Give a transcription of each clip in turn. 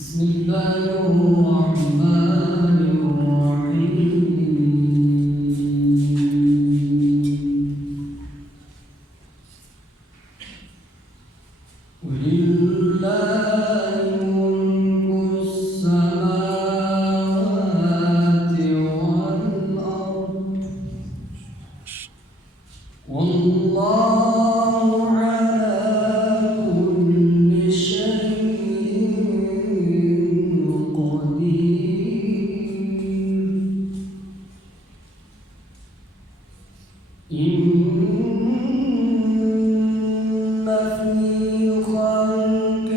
بسم الله الرحمن الرحيم ولله ملك السماوات والأرض والله على كل شيء قدير إن في خلق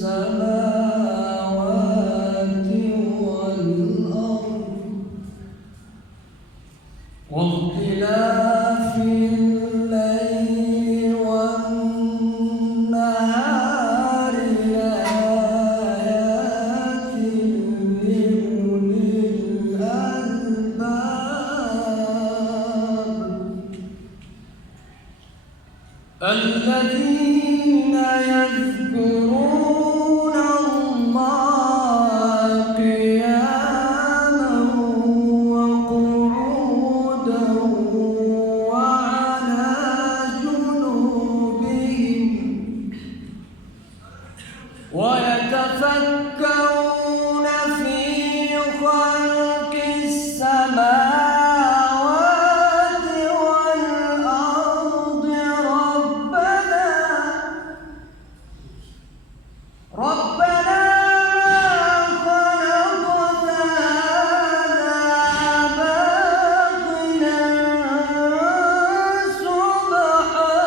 السماوات والأرض واختلاف الليل والنهار لآيات لأولي الألباب الذين يذكرون الله قياما وقعودا وعلى جنوبهم ويتفكرون في خلق السماوات والأرض ربنا ما خلقت هذا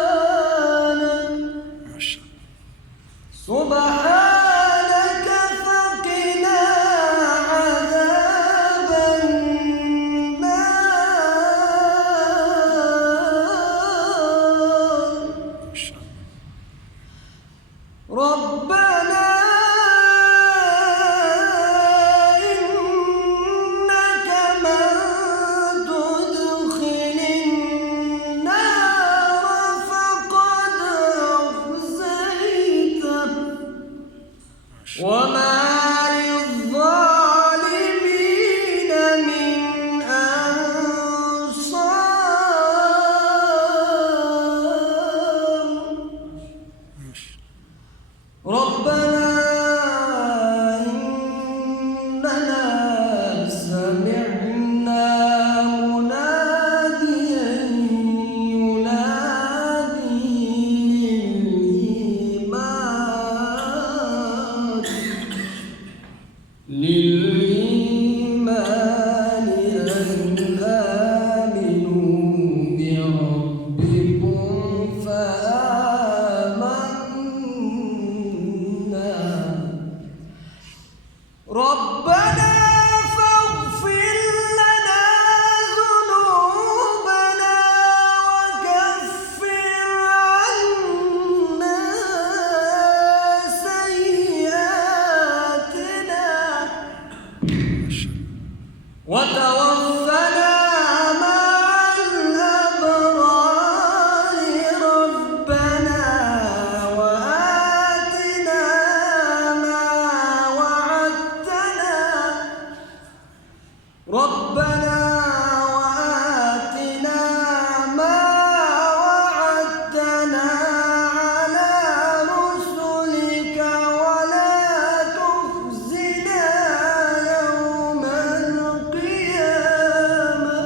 باطلا سبحانك فقنا عذاب النار ربنا إنك من تدخل النار فقد أخزيته وما للظالمين من أنصار ربنا إننا سمعنا مناديا ينادي للإيمان أن آمنوا بربكم فآمنا ربنا فاغفر لنا ذنوبنا وكفر عنا سيئاتنا وتوفنا مع الأبرار ربنا وآتنا ما وعدتنا ربنا وآتنا ما وعدتنا على رسلك ولا تخزنا يوم القيامة